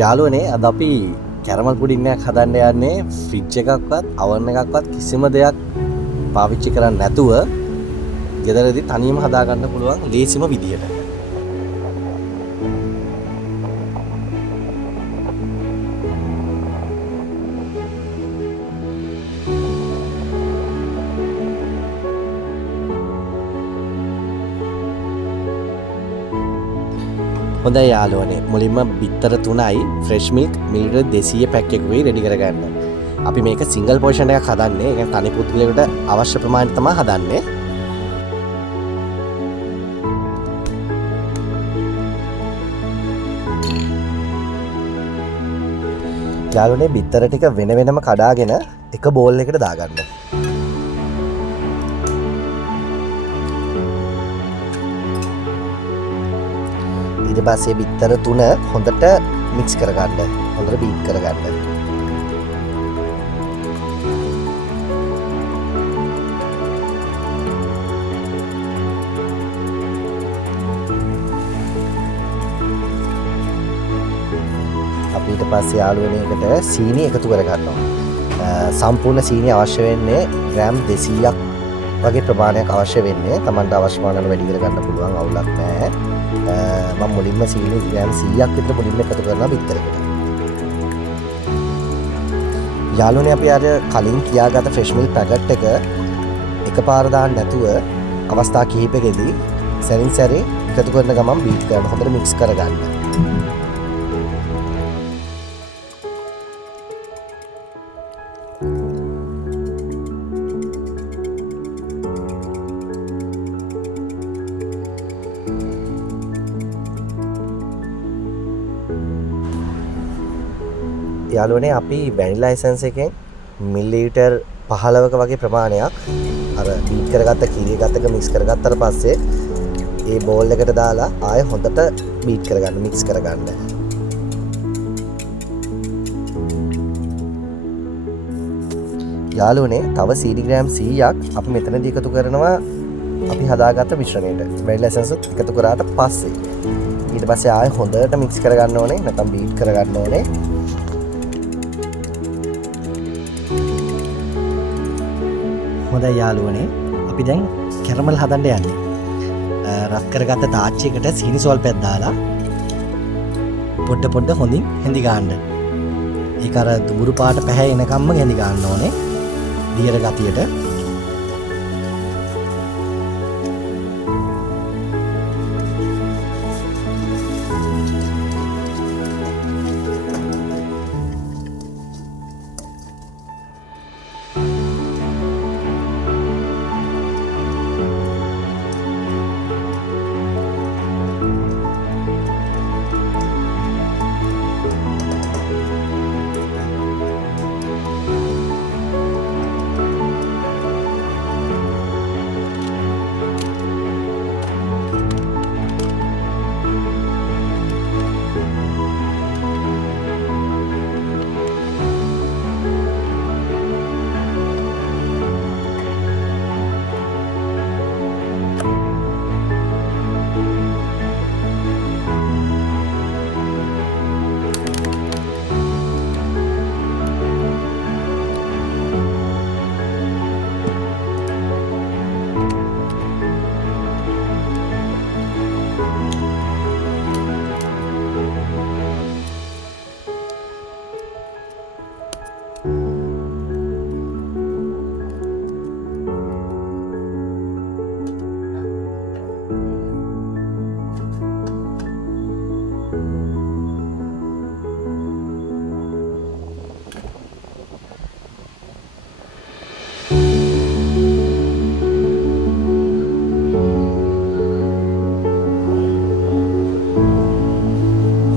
යාළුවනේ අද අපි කැරමල් පුඩින් එකක් හදන්න යන්නේ ෆ්‍රිජ් එකක්වත් oven එකක්වත් කිසිම දෙයක් පාවිච්චි කරන්නේ නැතුව ගෙදරදී තනියම හදා ගන්න පුළුවන් ලේසිම විදියට. හොඳයි යාළුවනේ මුලින්ම බිත්තර 3යි ෆ්‍රෙෂ් මිල්ක් මිලිලිටර් 200 පැක් එකකුයි රෙඩි කරගන්න. අපි මේක සිංගල් පෝෂන් එකක් හදන්නේ. ඒ කියන්නේ තනි පුද්ගලයෙකුට අවශ්‍ය ප්‍රමාණය තමයි හදන්නේ. යාළුවනේ බිත්තර ටික වෙන වෙනම කඩාගෙන එක බෝල් එකකට දාගන්න. ඊට පස්සේ බිත්තර 3 හොඳට මික්ස් කරගන්න. හොඳට බීට් කරගන්න. අපි ඊට පස්සේ යාළුවනේ එකට සීනි එකතු කරගන්නවා. සම්පූර්ණ සීනි අවශ්‍ය වෙන්නේ ග්‍රෑම් 200ක් වගේ ප්‍රමාණයක් අවශ්‍ය වෙන්නේ. Tamanට අවශ්‍ය ප්‍රමාණයට වැඩි කරගන්න පුළුවන් අවුලක් නැහැ. මම මුලින්ම සීනි ග්‍රෑම් 100ක් විතර මුලින්ම එකතු කරනවා බිත්තරයකට. යාළුවනේ අපි අර කලින් කියාගත්ත ෆ්‍රෙෂ් මිල්ක් පැකට් එක එකපාර දාන්න නැතුව අවස්ථා කිහිපෙකදී සැරින් සැරේ එකතු කරන ගමන් බීට් කරන හොඳට මික්ස් කරගන්න. යාළුවනේ අපි වැනිලා එසන්ස් එකෙන් මිලිලිටර් 15ක වගේ ප්‍රමාණයක් අර බීට් කරගත්ත කිරි එකත් එක්ක මික්ස් කරගත්තාට පස්සේ ඒ බෝල් එකට දාලා ආයෙ හොඳට බීට් කරගන්න මික්ස් කරගන්න. යාළුවනේ තව සීනි ග්‍රෑම් 100ක් අපි මෙතනදී එකතු කරනවා අපි හදාගත්ත මිශ්‍රණයට. වැනිලා එසන්ස් එකතු කරාට පස්සේ ඊට පස්සේ ආයෙ හොඳට මික්ස් කරගන්න ඕනේ නැත්නම් බීට් කරගන්න ඕනේ. හොඳයි යාළුවනේ අපි දැන් කැරමල් හදන්න යන්නේ. රත් කරගත්ත තාච්චියකට සීනි සල්පයක් දාලා පොඩ හොඳින් හැඳි ගන්න. ඒක අර දුඹුරු පාට පැහැ එනකම්ම හැඳි ගන්න ඕනේ. දියර ගතියට.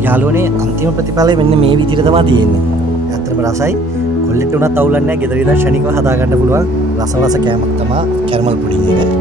යාළුවනේ අන්තිම ප්‍රතිඵලය මෙන්න මේ විදිහට තමයි තියෙන්නේ. ඇත්තටම රසයි. කොල්ලෙට උනත් අවුලක් නැහැ. ගෙදර ඉඳන් ශනිකව හදා ගන්න පුළුවන් රසවස කෑමක් තමයි කැරමල් පුඩින් එක.